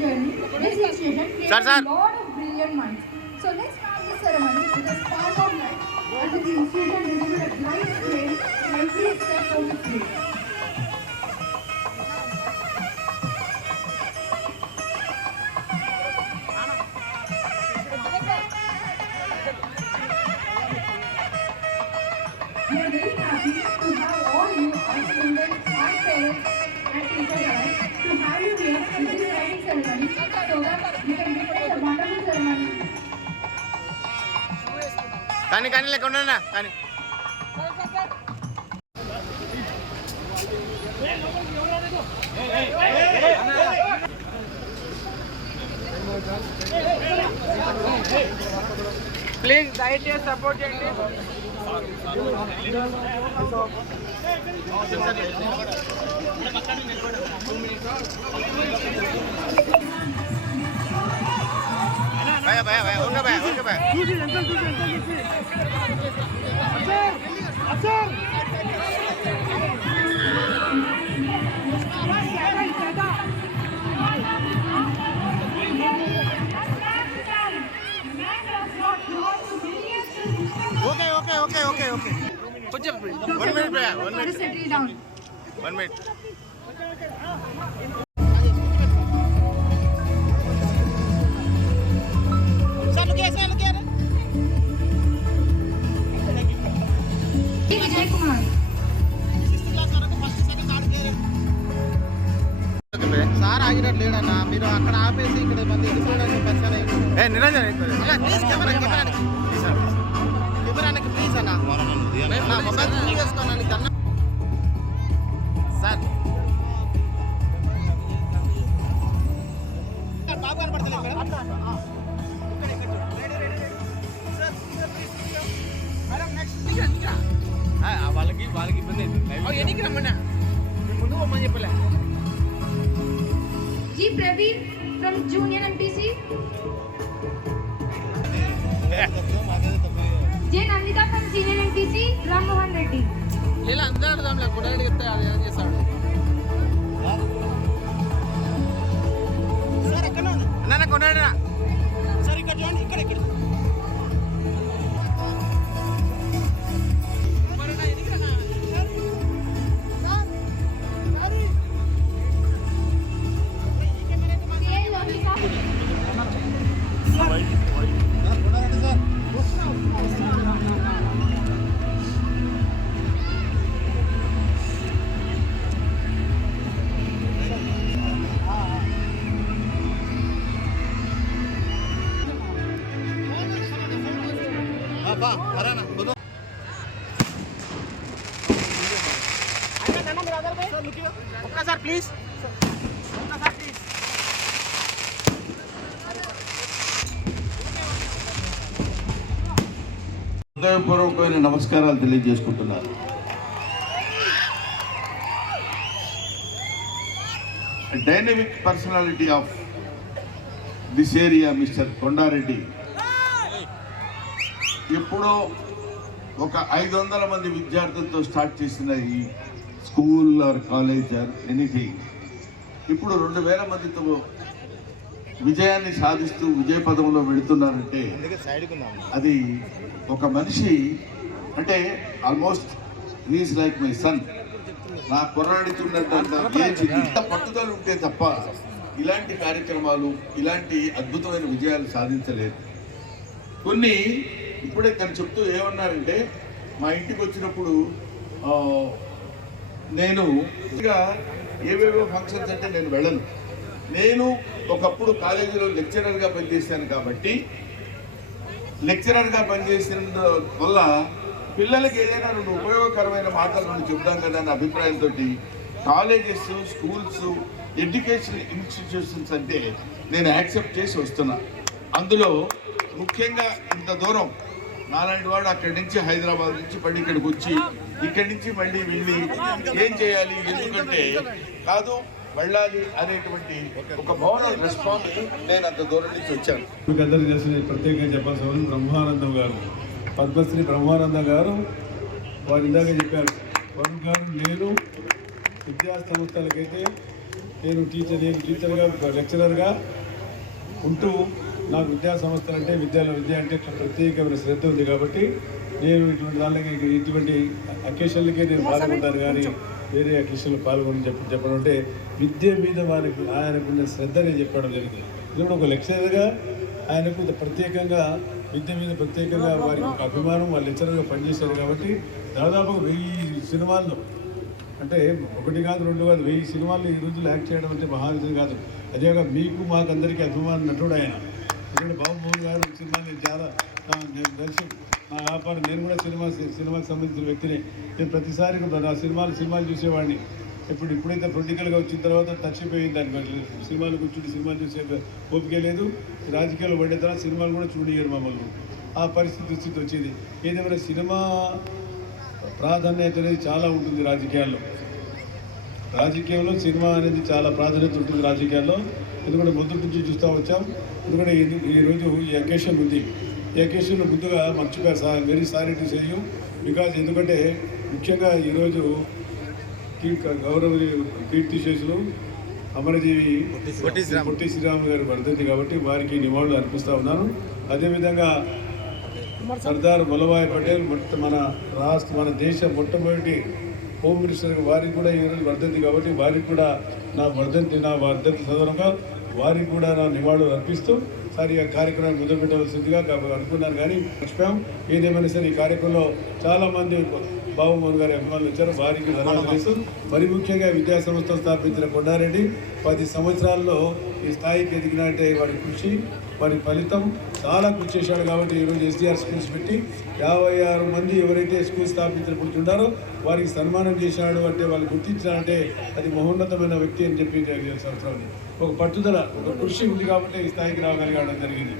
journey, this institution created a lot of brilliant minds. So let's this ceremony with a spark of light the institution delivered a bright flame in every step of its way. We are very happy to have all you, our students, our parents, and teachers alike, have you here in this writing ceremony so that we can witness a wonderful ceremony. కానీ కానీ లేకుండా కానీ please దయచేసి support చేయండి భయ భయ భయ okay భయ ఓకే భయ okay okay okay okay okay కొంచెం వన్ మినిట్ భయ one Let us minute settle down. one minute. Sir ఆగినట్టు లేడన్నా మీరు అక్కడ ఆపేసి ఇక్కడ మంది పరిచయం ఏ నిరంజన్ ప్లీజ్ కెమెరా కెమెరానికి కెమెరానికి ప్లీజ్ అన్న. మొబైల్ తీసుకోనానికి ఎన్నికి రమ్మన్నా ముందు పోమని చెప్పలే. Praveen from Junior MTC. J. Nandita from Senior MTC. Ram Mohan Reddy. ఇలా అందరూ గుడ్డలు చెప్తే అది ఏం చేస్తాడు ఒక్కసారి ప్లీజ్ ఒక్కసారి ప్లీజ్ హృదయపూర్వకమైన నమస్కారాలు తెలియజేసుకుంటున్నాను. Dynamic personality of this area mister Kondareddy. ఎప్పుడో ఒక ఐదు వందల మంది విద్యార్థులతో స్టార్ట్ చేసిన ఈ school or college or anything. ఇప్పుడు రెండు వేల మందితో విజయాన్ని సాధిస్తూ విజయ పదంలో వెళుతున్నారంటే అది ఒక మనిషి అంటే almost he's like my son. నా ఇంత పట్టుదల ఉంటే తప్ప ఇలాంటి కార్యక్రమాలు ఇలాంటి అద్భుతమైన విజయాలు సాధించలేదు. కొన్ని ఇప్పుడే తను చెప్తూ ఏమన్నారంటే మా ఇంటికి వచ్చినప్పుడు నేను ఇంకా ఏవేవో ఫంక్షన్స్ అంటే నేను వెళ్ళను. నేను ఒకప్పుడు కాలేజీలో లెక్చరర్గా పనిచేశాను కాబట్టి లెక్చరర్గా పనిచేసిన వల్ల పిల్లలకి ఏదైనా రెండు ఉపయోగకరమైన మాటలు మనం కదా అనే అభిప్రాయంతో కాలేజెస్ స్కూల్స్ ఎడ్యుకేషన్ ఇన్స్టిట్యూషన్స్ అంటే నేను యాక్సెప్ట్ చేసి వస్తున్నా. అందులో ముఖ్యంగా ఇంత దూరం నాలాంటి వాడు అక్కడి నుంచి హైదరాబాద్ నుంచి మళ్ళీ ఇక్కడికి వచ్చి ఇక్కడి నుంచి మళ్ళీ వెళ్ళి ఏం చేయాలి? ఎందుకంటే కాదు వెళ్ళాలి అనేటువంటి ఒక మౌన రెస్పాన్స్ నేను అంత దూరం నుంచి వచ్చాను. మీకు అందరికీ తెలిసిన ప్రత్యేకంగా చెప్పాల్సిన వాళ్ళు బ్రహ్మానందం గారు. పద్మశ్రీ బ్రహ్మానందం గారు వారు ఇందాక చెప్పారు వరుణ్ గారు నేను విద్యా సంస్థలకైతే నేను టీచర్ నేను టీచర్గా లెక్చరర్గా ఉంటూ నాకు విద్యా సంస్థలు అంటే విద్యలో విద్య అంటే ప్రత్యేకమైన శ్రద్ధ ఉంది కాబట్టి నేను ఇటువంటి దానికి ఇటువంటి అకేషన్లకే నేను పాల్గొంటాను కానీ వేరే అకేషన్లో పాల్గొని చెప్పి చెప్పడం అంటే విద్య మీద వారికి ఆయనకున్న శ్రద్ధ నేను చెప్పడం జరిగింది. ఇది ఒక లెక్చరర్గా ఆయనకు ప్రత్యేకంగా విద్య మీద ప్రత్యేకంగా వారికి ఒక అభిమానం వాళ్ళు లెక్చరర్గా పనిచేశారు కాబట్టి దాదాపుగా వెయ్యి సినిమాల్లో అంటే ఒకటి కాదు రెండు కాదు వెయ్యి సినిమాలు ఈ రోజుల్లో యాక్ట్ చేయడం అంటే మహావిజయం కాదు. అదేగా మీకు మాకందరికీ అభిమాన నటుడు ఆయన. ఎందుకంటే బాబు మోహన్ గారు సినిమా నేను చాలా నేను తెలిసి. నా వ్యాపారం నేను కూడా సినిమా సినిమాకి సంబంధించిన వ్యక్తిని. నేను ప్రతిసారి కూడా నా సినిమాలు సినిమాలు చూసేవాడిని. ఇప్పుడు ఇప్పుడైతే పొలిటికల్గా వచ్చిన తర్వాత టచ్ అయిపోయింది దాని మరి. సినిమాలు కూర్చుంటే సినిమాలు చూసే ఓపిక లేదు. రాజకీయాలు పడిన తర్వాత సినిమాలు కూడా చూడలేరు మమ్మల్ని. ఆ పరిస్థితి దుస్థితి వచ్చింది. ఏదేమైనా సినిమా ప్రాధాన్యత అనేది చాలా ఉంటుంది రాజకీయాల్లో. రాజకీయంలో సినిమా అనేది చాలా ప్రాధాన్యత ఉంటుంది రాజకీయాల్లో. ఎందుకంటే మొదటి నుంచి చూస్తూ వచ్చాం. ఎందుకంటే ఈరోజు ఈ అకేషన్ ఉంది. అకేషన్లో ముందుగా మర్చిపోయారు sir? Very sorry to say you. Because ఎందుకంటే ముఖ్యంగా ఈరోజు గౌరవ కీర్తి శేషులు అమరజీవి పొట్టి శ్రీరామ్ గారి వర్ధంతి కాబట్టి వారికి నివాళులు అర్పిస్తూ ఉన్నాను. అదేవిధంగా సర్దార్ వల్లభాయ్ పటేల్ మన రాష్ట్ర మన దేశ మొట్టమొదటి హోమ్ మినిస్టర్ వారికి కూడా ఈరోజు వర్ధంతి కాబట్టి వారికి కూడా నా వర్ధంతి నా వర్ధంతి సందర్భంగా వారికి కూడా నా నివాళులు అర్పిస్తూ సార్ ఈ కార్యక్రమం మొదలుపెట్టవలసిందిగా అనుకున్నాను. కానీ మర్చిపోయాం. ఏదేమైనా సరే ఈ కార్యక్రమంలో చాలామంది బాబుమోహన్ గారి అభిమానులు వచ్చారు. వారికి ధన్యవాదాలు మరి ముఖ్యంగా విద్యా సంస్థలు స్థాపించిన కొండారెడ్డి పది సంవత్సరాల్లో ఈ స్థాయికి ఎదిగినట్టే వాడి కృషి వారి ఫలితం చాలా కృషి చేశాడు కాబట్టి ఈరోజు ఎస్డిఆర్ స్కూల్స్ పెట్టి యాభై ఆరు మంది ఎవరైతే స్కూల్ స్థాపించబడుతున్నారో వారికి సన్మానం చేశాడు అంటే వాళ్ళు గుర్తించాలంటే అది మహోన్నతమైన వ్యక్తి అని చెప్పి సంవత్సరం ఒక పట్టుదల ఒక కృషి ఉంది కాబట్టి ఈ స్థాయికి రాగలిగడం జరిగింది.